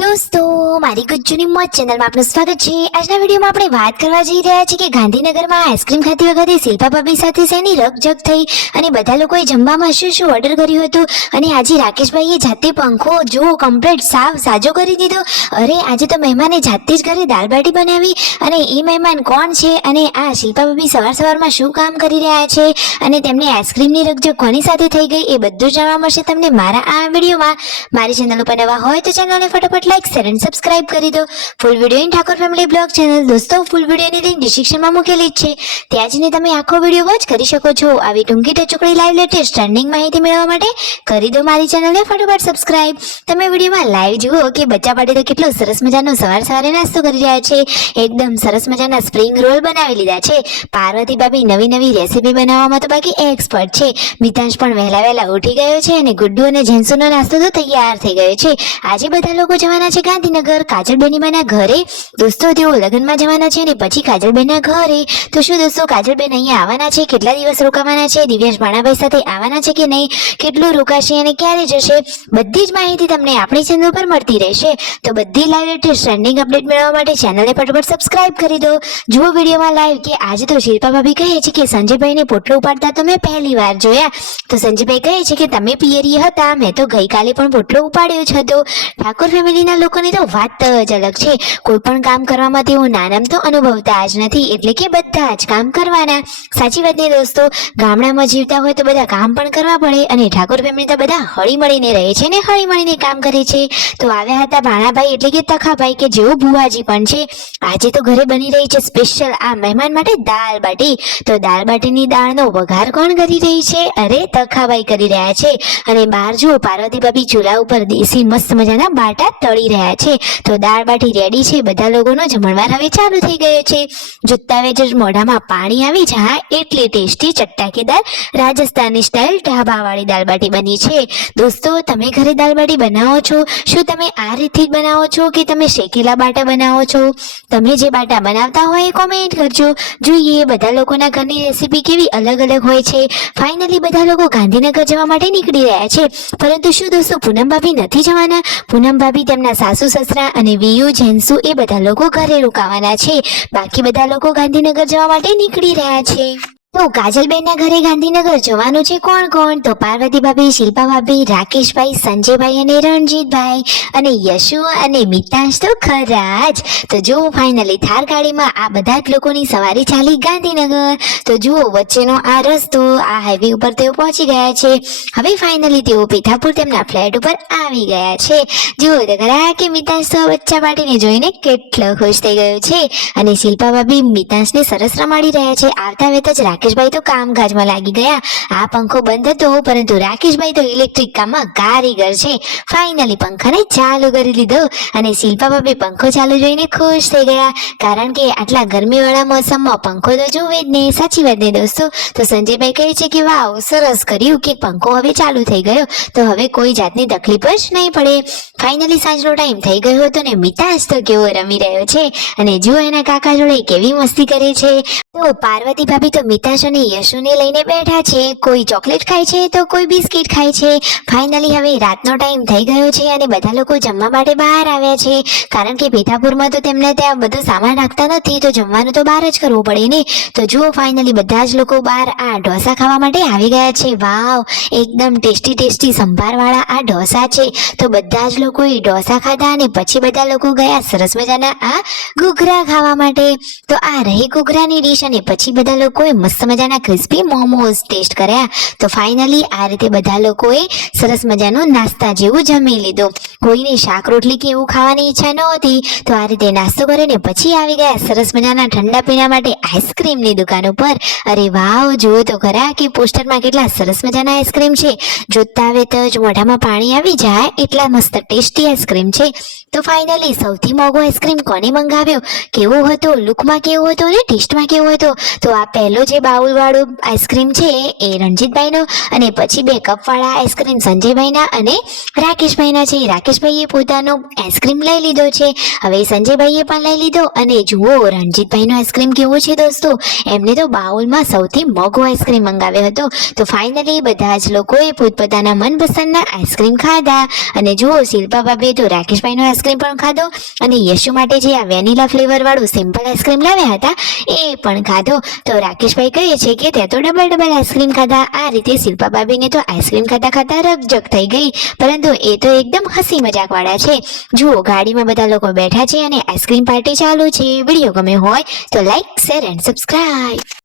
દોસ્તો મારી ગુજ્જુની મોજ ચેનલમાં આપનું સ્વાગત છે। આજના વિડીયોમાં આપણે વાત કરવા જઈ રહ્યા છીએ કે ગાંધીનગરમાં આઈસ્ક્રીમ ખાતી વખતે શિલ્પા ભાભી સાથે શેની રકઝક થઈ અને બધા લોકોએ જમવામાં શું શું ઓર્ડર કર્યું હતું અને આજે રાકેશભાઈએ જાતે પંખો જો કમ્પ્લીટ સાવ સાજો કરી દીધો। અરે આજે તો મહેમાને જાતે જ ઘરે દાળ બાટી બનાવી અને એ મહેમાન કોણ છે અને આ શિલ્પા ભાભી સવારમાં શું કામ કરી રહ્યા છે અને તેમને આઈસ્ક્રીમની રકઝક કોની સાથે થઈ ગઈ એ બધું જાણવા મળશે તમને મારા આ વિડીયોમાં। મારી ચેનલ ઉપર નવા હોય તો ચેનલને ફટાફટ લાઈક શેર અને સબસ્ક્રાઇબ કરી દો। Full video in Thakor family blog channel દોસ્તો ફૂલ વિડીયોની લિંક ડિસ્ક્રિપ્શનમાં મૂકેલી જ છે, ત્યાં જઈને તમે આખો વિડીયો વોચ કરી શકો છો। આવી ટૂંકી ટચુકડી લાઈવ લેટેસ્ટ ટ્રેન્ડિંગ માહિતી મેળવવા માટે કરી દો મારી ચેનલને ફટાફટ સબસ્ક્રાઇબ। તમે વિડીયોમાં લાઈવ જુઓ કે બચ્ચા પાટી તો કેટલો સરસ મજાનો સવારે નાસ્તો કરી રહ્યા છે। એકદમ સરસ મજાના સ્પ્રિંગ રોલ બનાવી લીધા છે। પાર્વતી ભાભી નવી રેસીપી બનાવવામાં તો બાકી એક્સપર્ટ છે। મિતાંશ પણ વહેલા ઉઠી ગયો છે અને ગુડ્ડુ અને જેન્સુનો નાસ્તો તો તૈયાર થઈ ગયો છે। આજે બધા લોકો જવાના છે ગાંધીનગર કાજલબેનીમાના ઘરે। દોસ્તો તેઓ લગ્નમાં જવાના છે અને પછી કાજલબેનના ઘરે। તો શું દોસ્તો કાજલબેન અહીંયા આવવાના છે, કેટલા દિવસ રોકાવાના છે, દિવ્યેશ ભાણાભાઈ સાથે આવવાના છે કે નહીં, કેટલું રોકાશે અને ક્યારે જશે, બધી જ માહિતી તમને આપણી ચેનલ પર મળતી રહેશે। તો બધી લાઈવ લેટેસ્ટ ટ્રેન્ડિંગ અપડેટ મેળવવા માટે ચેનલને ફટાફટ સબસ્ક્રાઇબ કરી દો। જુઓ વિડીયોમાં લાઈવ કે આજે તો શિલ્પા ભાભી કહે છે કે સંજયભાઈને પોટલો ઉપાડતા તો મેં પહેલી વાર જોયા। તો સંજયભાઈ કહે છે કે તમે પિયરી હતા, મેં તો ગઈકાલે પણ પોટલો ઉપાડ્યો જ હતો। ઠાકોર ફેમિલીના લોકોની તો વાત જ અલગ છે, કોઈ પણ કામ કરવામાં તેઓ નાનામ તો અનુભવતા જ નથી, એટલે કે બધા જ કામ કરવાના। સાચી વાત ને દોસ્તો, ગામડામાં જીવતા હોય તો બધા કામ પણ કરવા પડે અને ઠાકોર ફેમિલી તો બધા હળી મળીને રહે છે ને હળી મળીને કામ કરે છે। તો આવ્યા હતા ભાણાભાઈ એટલે કે તખાભાઈ કે જેઓ ભુવાજી પણ છે। આજે તો ઘરે બની રહી છે સ્પેશિયલ આ મહેમાન માટે દાળ બાટી। તો દાળ બાટીની દાળનો વઘાર કોણ કરી રહી છે? અરે તખાભાઈ કરી રહ્યા છે। અને બહાર જુઓ પાર્વતી ભાભી ચૂલા ઉપર દેશી મસ્ત મજાના બાટા તળી રહ્યા છે। તો દાળ બાટી રેડી છે, બધા લોકોનો જમણવાર હવે ચાલુ થઈ ગયો છે। જોતા વેજ મોઢામાં પાણી આવી જાય એટલી ટેસ્ટી ચટાકેદાર રાજસ્થાની સ્ટાઇલ ઢાબાવાળી દાળ બાટી બની છે। દોસ્તો તમે ઘરે દાળ બાટી બનાવો છો, શું તમે આ રીતથી જ બનાવો છો કે તમે શેકેલા બાટા બનાવો છો? તમે જે બાટા બનાવતા હોય એ કોમેન્ટ કરજો। જોઈએ બધા લોકોના ઘરની રેસીપી કેવી અલગ હોય છે। ફાઇનલી બધા લોકો ગાંધીનગર જવા માટે નીકળી રહ્યા છે, પરંતુ શું દોસ્તો પૂનમ ભાભી નથી જવાના? પૂનમ ભાભી તેમના સાસુ સસરા અને વિયુ જેન્સુ એ બધા લોકો ઘરે રોકાવાના છે, બાકી બધા લોકો ગાંધીનગર જવા માટે નીકળી રહ્યા છે। તો કાજલબેનના ઘરે ગાંધીનગર જવાનું છે કોણ? તો પાર્વતી ભાભી, શિલ્પા ભાભી, રાકેશભાઈ, સંજયભાઈ અને રણજીતભાઈ અને યશુ અને મિતાંશ તો ખરા જ। તો જુઓ ફાઇનલી થાર ગાડીમાં આ બધા જ લોકોની સવારી ચાલી ગાંધીનગર। તો જુઓ વચ્ચેનો આ રસ્તો, આ હાઈવે ઉપર તેઓ પહોંચી ગયા છે। હવે ફાઇનલી તેઓ પીઠાપુર તેમના ફ્લેટ ઉપર આવી ગયા છે। જુઓ તો ખરા કે મિતાંશ તો બચ્ચા પાટીને જોઈને કેટલો ખુશ થઈ ગયો છે અને શિલ્પા ભાભી મિતાંશને સરસ રમાડી રહ્યા છે। આવતા વેત જ રાકેશભાઈ તો કામકાજમાં લાગી ગયા। આ પંખો બંધ હતો, પરંતુ રાકેશભાઈ તો ઇલેક્ટ્રિક કામમાં કારીગર છે। ફાઇનલી પંખાને ચાલુ કરી લીધો અને શિલ્પા ભાભી પંખો ચાલુ જોઈને ખુશ થઈ ગયા, કારણ કે આટલા ગરમીવાળા મોસમમાં પંખો તો જોવે જ ને। સાચી વાત ને દોસ્તો? તો સંજયભાઈ કહે છે કે વાવ સરસ કર્યું કે પંખો હવે ચાલુ થઈ ગયો, તો હવે કોઈ જાતની તકલીફ જ નહીં પડે। ફાઇનલી સાંજનો ટાઈમ થઈ ગયો હતો ને મિતાંશ તો કેવો રમી રહ્યો છે અને જુઓ એના કાકા જોડે કેવી મસ્તી કરે છે। તો પાર્વતી ભાભી તો મિતાંશ અને યશુને લઈને બેઠા છે, કોઈ ચોકલેટ ખાય છે તો કોઈ બિસ્કિટ ખાય છે। ફાઇનલી હવે રાતનો ટાઈમ થઈ ગયો છે અને બધા લોકો જમવા માટે બહાર આવ્યા છે, કારણ કે પીઠાપુરમાં તો તેમને ત્યાં બધો સામાન રાખતા નથી, તો જમવાનું તો બહાર જ કરવું પડે ને। તો જુઓ ફાઇનલી બધા જ લોકો બહાર આ ઢોસા ખાવા માટે આવી ગયા છે। વાવ એકદમ ટેસ્ટી સંભારવાળા આ ઢોસા છે। તો બધા જ લોકોએ ઢોસા ખાધા અને પછી બધા લોકો ગયા સરસ મજાના આ ઘૂઘરા ખાવા માટે। તો આ રહી ઘૂઘરાની ડીશ અને પછી બધા લોકોએ મસ્ત મજાના ક્રિસ્પી મોમોઝ ટેસ્ટ કર્યા। તો ફાઇનલી આ રીતે બધા લોકોએ સરસ મજાનું નાસ્તા જેવું જમી લીધું। કોઈને શાક રોટલી કે એવું ખાવાની ઈચ્છા નહોતી, તો આ રીતે નાસ્તો કરીને પછી આવી ગયા સરસ મજાના ઠંડા પીણા માટે આઈસ્ક્રીમની દુકાન ઉપર। અરે વાવ જુઓ તો ખરા કે પોસ્ટરમાં કેટલા સરસ મજાના આઈસ્ક્રીમ છે, જોતા આવે તો જ મોઢામાં પાણી આવી જાય એટલા મસ્ત ટેસ્ટી આઈસ્ક્રીમ છે। તો ફાઇનલી સૌથી મોંઘો આઈસ્ક્રીમ કોને મંગાવ્યો, કેવો હતો, લુકમાં કેવો હતો અને ટેસ્ટમાં કેવો હતો? તો આ પહેલો જે બાઉલ વાળું આઈસ્ક્રીમ છે એ રણજીતભાઈનો, અને પછી 2 કપ વાળા આઈસ્ક્રીમ સંજયભાઈના અને રાકેશભાઈના છે. રાકેશભાઈએ પોતાનો આઈસ્ક્રીમ લઈ લીધો છે. હવે સંજયભાઈએ પણ લઈ લીધો, અને જુઓ રણજીતભાઈનો આઈસ્ક્રીમ કેવો છે દોસ્તો, એમને તો બાઉલમાં સૌથી મોંઘો આઈસ્ક્રીમ મંગાવ્યો હતો. તો ફાઇનલી બધા જ લોકોએ પોતપોતાના મનપસંદના આઈસ્ક્રીમ ખાધા, અને જુઓ શિલ્પા ભાભીએ તો રાકેશભાઈનો આઈસ્ક્રીમ પણ ખાધો, અને યશુ માટે જે આ વેનીલા ફ્લેવર વાળું સિમ્પલ આઈસ્ક્રીમ લાવ્યા હતા એ પણ ખાધો. તો રાકેશભાઈ કહે છે કે તે તો ડબલ આઈસ્ક્રીમ ખાધા. આ રીતે શિલ્પા ભાભીને તો આઈસ્ક્રીમ ખાતા ખાતા રકજક થઈ ગઈ, પરંતુ એ તો એકદમ હસી મજાક વાળા છે. જુઓ ગાડીમાં બધા લોકો બેઠા છે અને આઈસ્ક્રીમ પાર્ટી ચાલુ છે. વિડીયો ગમે હોય તો લાઈક, શેર એન્ડ સબસ્ક્રાઇબ.